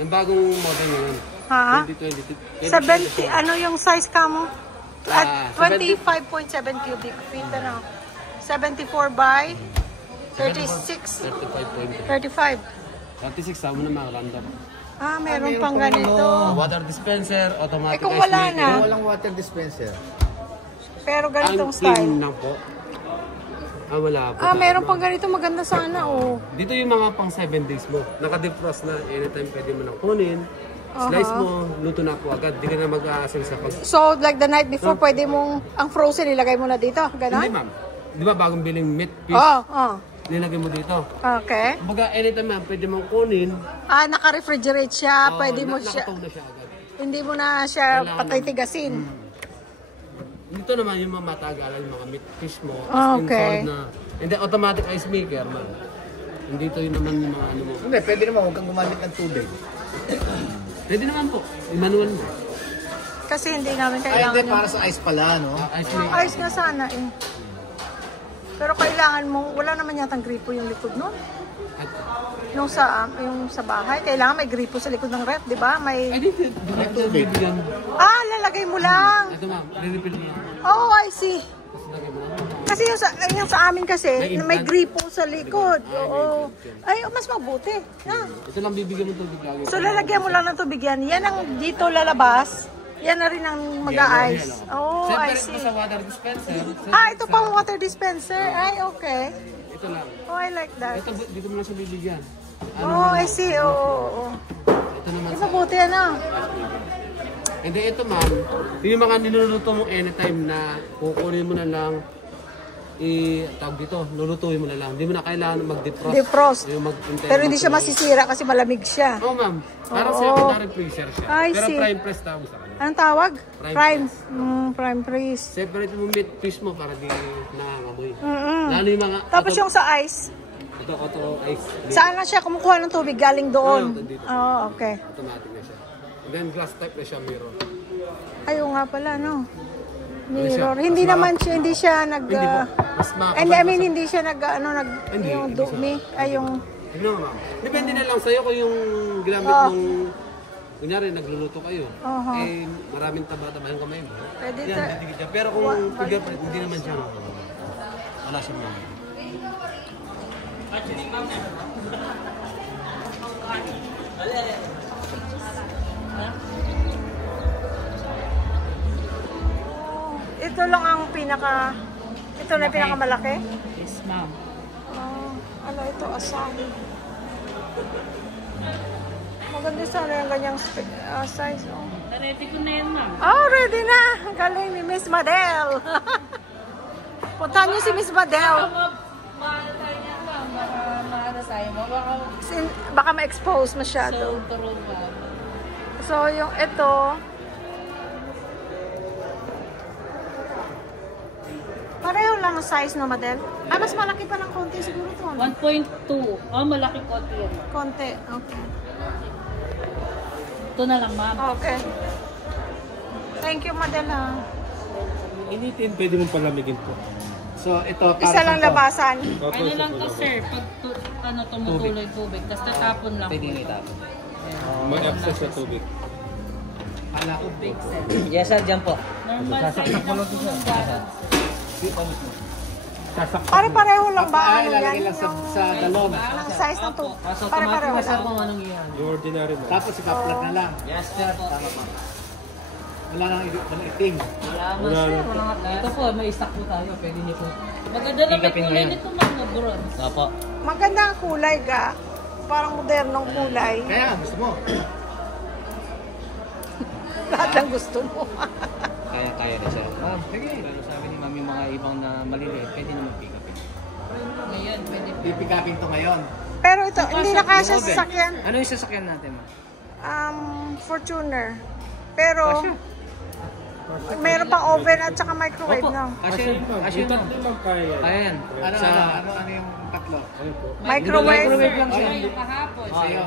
Yung bagong model ngayon. Ha? 2020. 70, ano yung size ka mo? At 25.7 cubic feet, ano? 74 by 36. 35. 36, sama na mga random. Ah, meron pang ganito. Water dispenser, automatic kung wala ice na. maker. Walang water dispenser. Pero ganitong Ang clean style. lang po. Wala po. Ah, meron pang ganito. Maganda sana, oh. Dito yung mga pang 7 days mo. Naka-defrost na. Anytime pwede mo nang kunin. Slice mo, luto na po agad. Di ka na mag-aasal sa pag... So, like the night before, pwede mong, ang frozen, ilagay mo na dito. Hindi, Ganon? ma'am. Di ba bagong biling meat fish? Nilagay mo dito. Okay. Kumbaga, anytime ma'am, pwede mong kunin. Ah, naka-refrigerate siya. Pwede mo siya. Nakatong na siya agad. Hindi mo na siya patay-tigasin. Dito naman yung mga matagalan, yung mga meat fish mo. Okay. Na, and then automatic ice maker, ma'am. Hindi ito yun naman yung mga ano mo. Hindi, pwede naman huwag kang gumamit ng tubig. Pwede naman po. Manual mo. Kasi hindi namin Ay, kailangan hindi, para sa ice pala, no? Ice yung maker. ice nga sana eh. Pero kailangan mo, wala naman yatang gripo yung likod nun. Yung sa bahay, kailangan may gripo sa likod ng ref, di ba? Ay, May... dito. Bibigyan. Ah, lalagay mo lang. Ito ma'am, re-refill mo. Oh, I see. Tapos lagay mo lang. Kasi yung sa amin kasi, may gripo sa likod. Oo. Ay, mas mabuti. Yeah. Ito lang bibigyan mo tubig lagi. So, lalagyan mo lang ng tubig yan. Yan ang dito lalabas. Yan na rin ang mag-a-ice. Oh, I Separate see. mo sa water dispenser. Ah, ito pang water dispenser. Ay, okay. Ito lang. Oh, I like that. Ito, dito mo lang siya bibigyan. Oh, I see. Oo. Ito naman Ay, sa... mabuti ano. And then ito ma'am, yung mga niluluto mo anytime na kukunin mo na lang, tawag dito, lulutuin mo na lang. Hindi mo na kailangan mag-defrost. Defrost. Yung Pero hindi siya masisira kasi malamig siya. Oo ma'am, parang Oo. secondary freezer siya. I Pero see. prime press tawag sa kanya. Anong tawag? Prime Prime freeze. Separate mo meat fish mo para di nangangamoy. Mm-mm. Lalo yung mga... Tapos yung sa ice, Ito, auto ice. saan na siya kumukuha ng tubig? Galing doon. Ayun, dito. Oh, okay. Automatic na siya. And then glass type na siya mirror. Ayaw nga pala, no? Mirror. Hindi naman siya, hindi siya nag... Hindi po. Mas I mean, hindi siya nag, Hindi, yung hindi dumi, ay yung... No, ma'am. Depende na lang sa'yo kung yung ginamit mong... Kunyari, nagluluto kayo. Eh, maraming taba-taba yung kamay mo. Pwede Yan, didikit siya. Pero kung fingerprint, hindi naman siya. Wala siya mga. Ito lang ang pinaka... Ito na yung pinakamalaki? Yes, ma'am. Oh, ano ito? Asahi. Maganda sana yung ganyang size. Oh. Ready ko na yan, ma'am. Oh, ready na! Ang galing ni Miss Madel. Puntahan niyo si Miss Madel. Maano tayo niya, ma'am. Baka maano tayo mo. Baka ma-expose masyado. So, turun, ma'am. So, yung ito... Pareho lang ang size, no, Madel? Ah, mas malaki pa ng konti siguro ito. 1.2. Oh, malaki konti yan. Konti, okay. Ito na lang, ma'am. Okay. Thank you, Madel, ha. Initin, pwede mong palamigin po. So, ito, para Isa lang labasan. Ano lang to, sir? Pag tumutuloy tubig, tapos tatapon lang. Pwede nyo itapon. May access sa tubig. Ala ko. Yes, sir, dyan po. Normal size lang po yung garage. Pare-pareho lang ba? Ano Ilalagay yan? lang sa galon. Ang size ng to. So, Pare-pareho automatic na, sir, lang. kung anong iyan. Yung ordinary mo. Tapos ika-plug na lang. Yes, sir. Tama po. Wala nang iting. Wala man, sir. Ito po, may stock po tayo. Pwede niyo po. Maganda lang may kulay nito, ma'am, na bronze. Opo. Maganda ang kulay, ga. Parang modernong kulay. Kaya, gusto mo. Lahat ang gusto mo. Kaya na, sir. Ma'am, sige. Lalo sabi ni ma'am yung mga ibang na maliliit, pwede naman pick up. Ngayon, pwede. Pipikapin to ngayon. Pero ito, hindi na kasya sa sasakyan. Ano yung sasakyan natin, ma'am? Fortuner. Pero, meron pang oven at saka microwave, no? Kasi yun, ma'am. Limang kaya. Kaya yan. Ano yung tatlo? Microwave. Microwave lang siya. Yung kahapon. Sa'yo.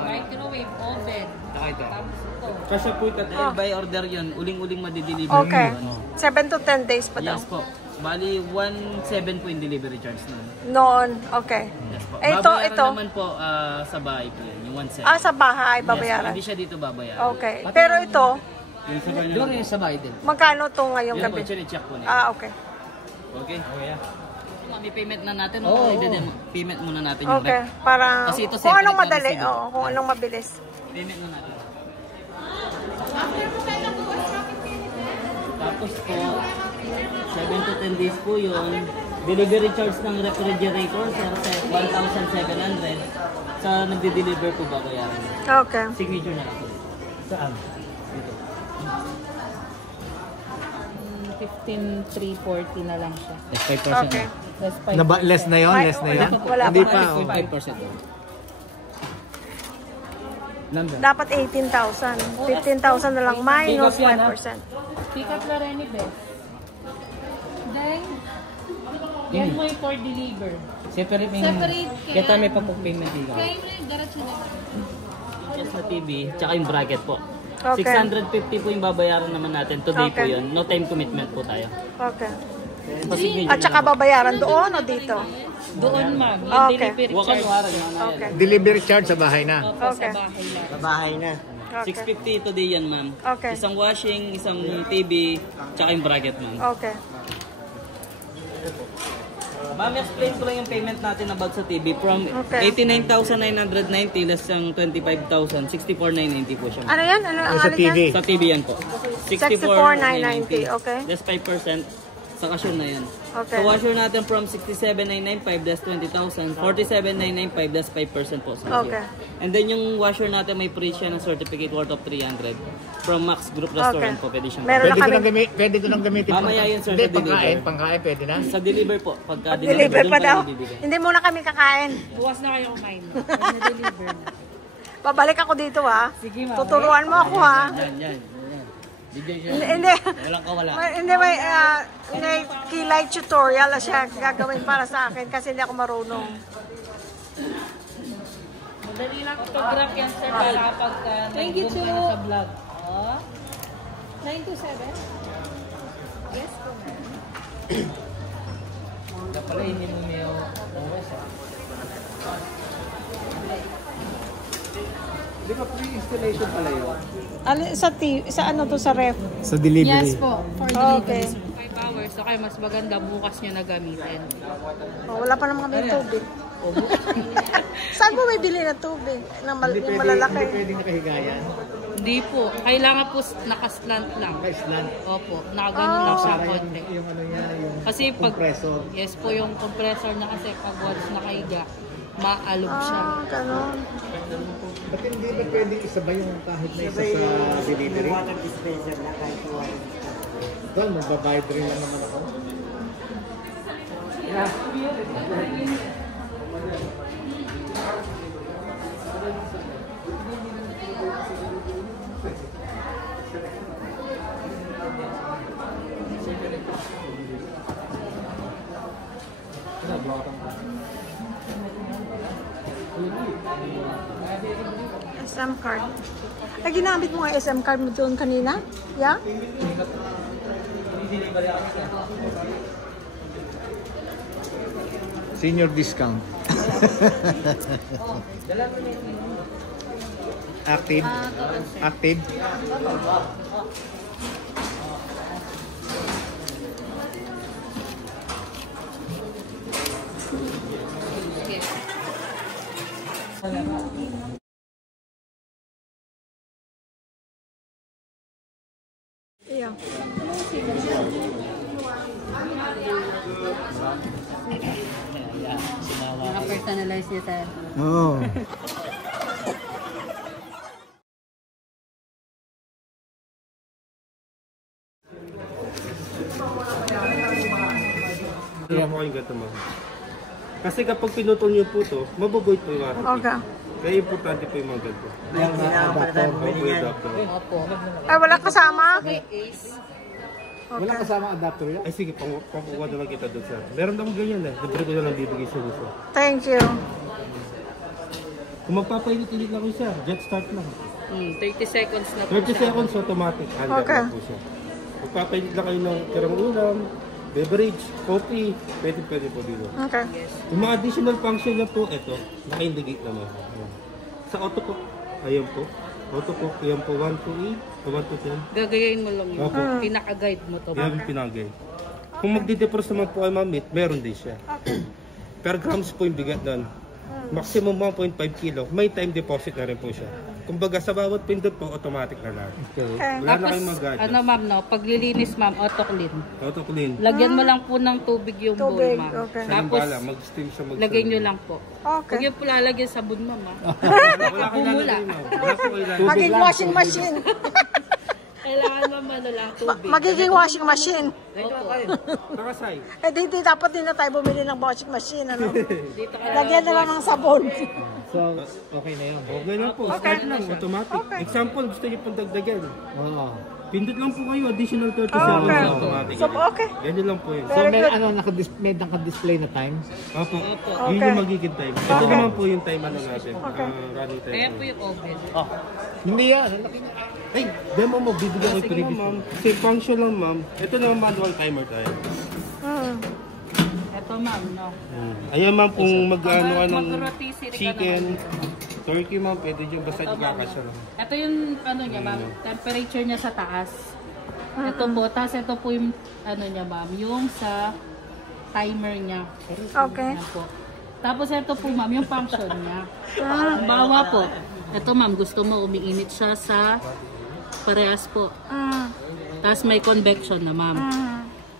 Microwave, oven. Saka ito. Tapos ito. Kasi po ito. Dahil by order yun, uling-uling madideliver. Okay. Yun. 7 to 10 days pa daw. Yes po. Bali, 1.7 po yung delivery charge nun. Noon, okay. Yes po. Eh, ito, Babayaran ito. naman po sa bahay po yun. Yung 1.7. Sa bahay, Yes, babayaran. hindi siya dito babayaran. Okay. Pero ito, Doon rin sa bahay din. magkano to ngayong Yan po, gabi? check po niya. Okay. Okay? Mami, payment na natin. Payment muna natin yung Okay. rep. Para Kasi ito kung separate anong na madali. receipt. Oo, kung anong mabilis. Payment na natin. Tapos po, 7 to 10 days po yun. Delivery charge ng refrigerator, sir, 1,700. Sa nagde-deliver po ba bayaran? Okay. Signature na lang po. Saan? 15,340 na lang siya. That's 5%. Okay. That's 5%. Less na yun? Less na yun? Wala Hindi pa. pa. 5% doon. Number. Dapat 18,000. 15,000 na lang minus 5%. Pick up na rin ni Beth. Then, yan mo yung for deliver. Separate payment. Separate kaya- Kaya tayo may pag-payment dito. Kaya yung diretso na. Yes na TV, tsaka yung bracket po. Okay. 650 po yung babayaran naman natin. Today po Okay. yun. No time commitment po tayo. Okay. Pasignature At saka babayaran doon o dito? Doon, ma'am. Yung Okay. delivery Wakas charge. waran mga Okay. Delivery charge sa bahay na. Opo, Okay. sa bahay lang. Sa bahay na. Okay. 650 today yan, ma'am. Okay. Isang washing, isang TV, tsaka yung bracket, ma'am. Okay. Ma'am, explain ko lang yung payment natin about sa TV. From Okay. 89,990 less ang 25,000, 64,990 po siya. ma'am. Ano yan? Ano ang Sa ano TV. yan? Sa TV yan po. 64,990, okay. Less 5%. Sa cashier na yan. Okay. Sa washer natin from 67,995 less 20,000, 47,995 less 5% po. Sa Okay. And then yung washer natin may free siya ng certificate worth of 300 from Max Group Restaurant po. Pwede siyang Meron na kami. Pwede ko nang gamitin. Mamaya yun, sir, Hindi, sa deliver. pangkain, pwede na. sa deliver po. Pagka Deliver doon pa tayo daw. bibigay. Hindi muna kami kakain. Bukas na kayo kumain. Na-deliver na. Babalik ako dito ha. Sige, ma'am. Tuturuan mo ako ha. Yan. Bigay siya. Hindi. Walang kawala. Hindi may kilay tutorial siya gagawin para sa akin kasi hindi ako marunong. Madali lang photograph yan, sir, para kapag nag-boom ka na sa vlog. Oh. 927? Yes po, ma'am. Pala hindi mo may oras ah. Di ba pre-installation pala yun? Sa ano to sa ref? Sa delivery. Yes po, for Okay. delivery. 5 hours, so kaya mas maganda bukas nyo na gamitin. Wala pa naman kami tubig. Saan mo may bili ng tubig? Yung malalaki. Hindi pwedeng nakahigayan. Hindi po, kailangan po nakaslant lang. Ka-slant. Opo, nakaganon lang siya konti. Yung ano niya, yung Kasi pag, compressor. yes po, yung compressor na kasi pag once nakahiga, maalog siya. Ganon. Ba't hindi ba pwedeng isabay yung kahit na isa sa delivery? Well, magbabayad rin lang naman ako. SM card. Ay, ginamit mo nga SM card mo doon kanina? Yeah? Senior discount. Active. Active. Yeah. Naka-personalize niya tayo. Oo. Ano mo kayong gato mo? Kasi kapag pinutol niyo po to, mababoy po yung warranty. Okay. Kaya importante po yung mga ganito. Opo, yung adapter. Opo. Ay, wala kasama? Wala kasama adapter yan? Ay sige, pakukuha na lang kita doon, sir. Meron akong ganyan eh. Libre ko na lang bibigay sa inyo, sir. Thank you. Kung magpapainit-init lang ko, sir, jet start lang. 30 seconds na po 30 siya. seconds automatic. Handa Okay. na po siya. Magpapainit lang kayo ng tirang ulam, beverage, coffee, pwede po dito. Okay. Yung mga additional function na po, ito, naka-indicate naman. Ayan. Sa auto cook, ayan po. Auto cook, ayan po, 1 to 8, 1 to 10. Gagayain mo lang yun. Opo. Pinaka-guide mo to. Yan yung pinagay. Kung magdi-defrost naman po kayo mamit, meron din siya. Per grams po yung bigat doon. Maximum 1.5 kilo. May time deposit na rin po siya. Kumbaga sa bawat pindot po, automatic na lang. Wala na kayong mag-adjust. Ano ma'am, no? Paglilinis ma'am, auto clean. Auto clean. Lagyan mo lang po ng tubig yung bowl Tubig, ma'am. okay. Siya nang Tapos, bala, mag-steam siya mag-serve. lagay nyo lang po. Huwag Okay. yung po lalagyan sabon ma'am ha. Wala kang Bumula. lalagay, ma'am. Wala po kayo lalagay. Maging washing machine. Kailangan ma'am ano lang, tubig. Magiging washing machine. Nakasay. Eh di dapat din na tayo bumili ng washing machine. Ano? Dito ka Lagyan na lang ng sabon. So, okay na yun. Okay lang po. Start lang. Automatic. Example, gusto niyo pong dagdagan. Oo. Pindot lang po kayo. Additional 30 Okay. seconds automatic. So, okay. Ganyan lang po yun. So, Very may good. ano, may naka-display na time? Opo. Yun Okay. yung magiging time. Ito naman po yung time ano natin. Running time. Kaya po yung oven. Hindi yan. Ay, demo mo. Bibigyan ko yung previous. Ma'am. Kasi function lang ma'am. Ito naman manual timer tayo. Ito ma'am, no? Ayan ma'am kung mag-ano ka ng Mag-rotisserie ka chicken, turkey ma'am. Pwede dyan basta ikakasya lang. Ito yung ano niya ma'am, temperature niya sa taas. Ito po, tapos ito po yung ano niya ma'am, yung sa timer niya. Okay. Yan po. Tapos ito po ma'am, yung function niya. Bawa po. Ito ma'am, gusto mo umiinit siya sa parehas po. Tapos may convection na ma'am.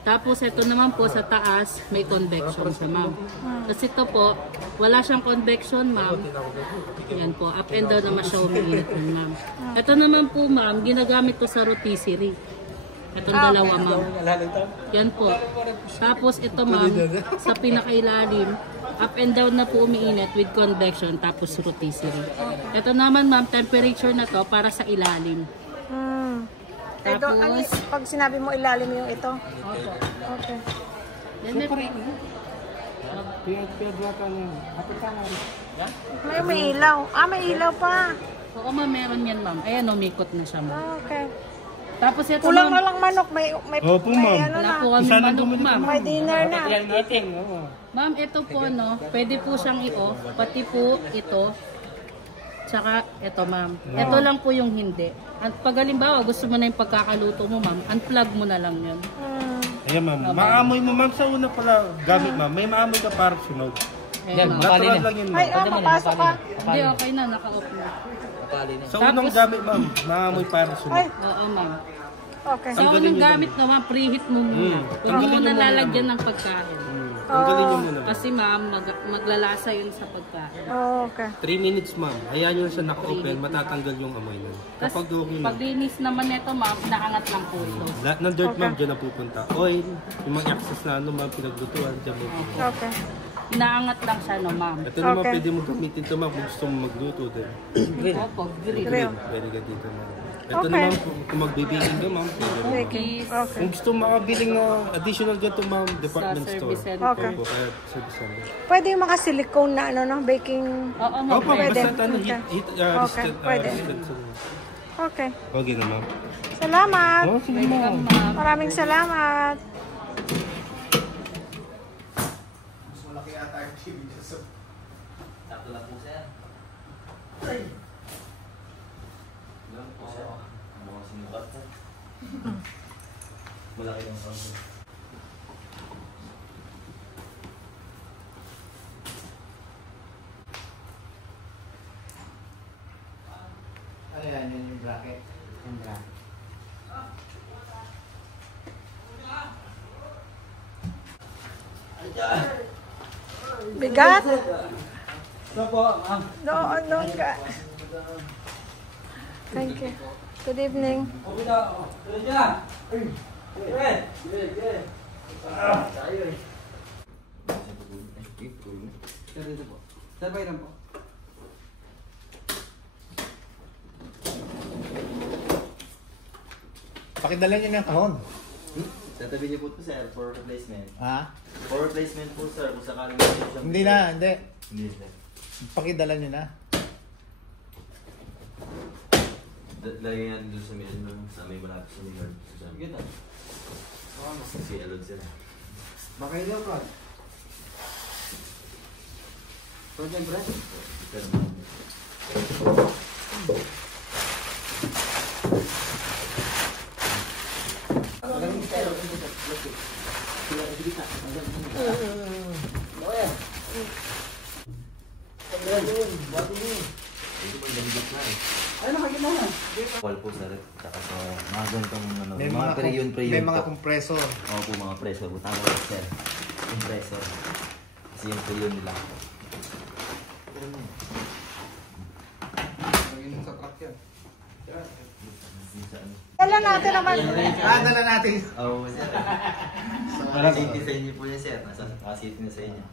Tapos ito naman po sa taas, may convection siya ma'am. Tapos ito po, wala siyang convection ma'am. Yan po, up and down naman siya umiinit ma'am. Ito naman po ma'am, ginagamit to sa rotisserie. Itong dalawa ma'am. Yan po. Tapos ito ma'am, sa pinakailalim, up and down na po umiinit with convection tapos rotisserie. Ito naman ma'am, temperature na to para sa ilalim. Ito, ano, pag sinabi mo ilalim yung ito. Okay. Yan na po. May ilaw. May ilaw pa. Oo ma'am, meron yan ma'am. Ayan, umikot na siya ma'am. Okay. Tapos ito Kulang ma'am, na lang manok. May Opo, ma'am. ano wala na. po kami manok ma'am. May dinner na. Ma'am, ito po no, pwede po siyang i-off, pati po ito. Tsaka ito ma'am. Ito lang po yung hindi. At pag halimbawa gusto mo na yung pagkakaluto mo ma'am, unplug mo na lang yun. Ayan ma'am. Maamoy mo ma'am. Sa una pala gamit ma'am. May maamoy ka parang sunog. Ayan, ma'am. Natural lang yun Ay, ma'am. mapasok ka. Hindi, okay na, naka-off na. Sa unang gamit ma'am. Maamoy parang sunog. Ay, Oo ma'am. okay. Sa unang gamit naman, preheat mo muna. Huwag mo muna lalagyan ng pagkain. Tanggalin nyo muna ma'am. Kasi ma'am, maglalasa yun sa pagkain. Okay. 3 minutes ma'am. Hayaan nyo siya naka-open. Matatanggal yung amoy nun. Tapos Kapag okay na. paglinis naman nito ma'am, naangat lang po ito. Lahat ng dirt ma'am dyan na pupunta. Oil, yung mga excess na ano ma'am, pinaglutuan dyan mo. Okay. Inaangat lang siya no ma'am. Ito naman Okay. pwede mo gamitin ito ma'am kung gusto mo magluto din. Opo, grill. Grill. Pwede ka dito ma'am. Ito Okay. naman kung magbibiling ka ma'am. Pwede rin. Cookies, Okay. Kung gusto mo makabiling na additional ganito ma'am, sa department store. service center. Okay. Opo, kaya service center. Pwede yung mga silicone na ano, no? Baking. Oo ma'am. Opo, Pwede. basta ano, Okay. heat Okay, resistant. pwede. Resistant. Okay. Okay na ma'am. Salamat. Oh, sige ma'am. Ma'am. Maraming salamat. Ano yan? Yan yung bracket. Yung bracket. Bigat? Doon ka. Thank you. Good evening. Pakidala nyo ng kahon. Tatabi niyo po ito, sir, for replacement. Ha? For replacement po, sir, kung sakaling may siyang... Hindi na, hindi. Hindi, sir. Pakidala nyo na. Lagyan yan doon sa middle room, sa may malapit sa middle room. Gita. Si Elod sila. Baka ilaw, Rod. Rod yan, Brad. Pero Call po sir, tsaka sa mga ganitong ano, May mga preyon may mga po. compressor. Oo po, mga pressure po. Tama po sir. Compressor. Kasi yung preyon nila. Dala natin naman. Dala natin. Oo sir. Sa city sa inyo po yan sir. Nasa city na sa inyo.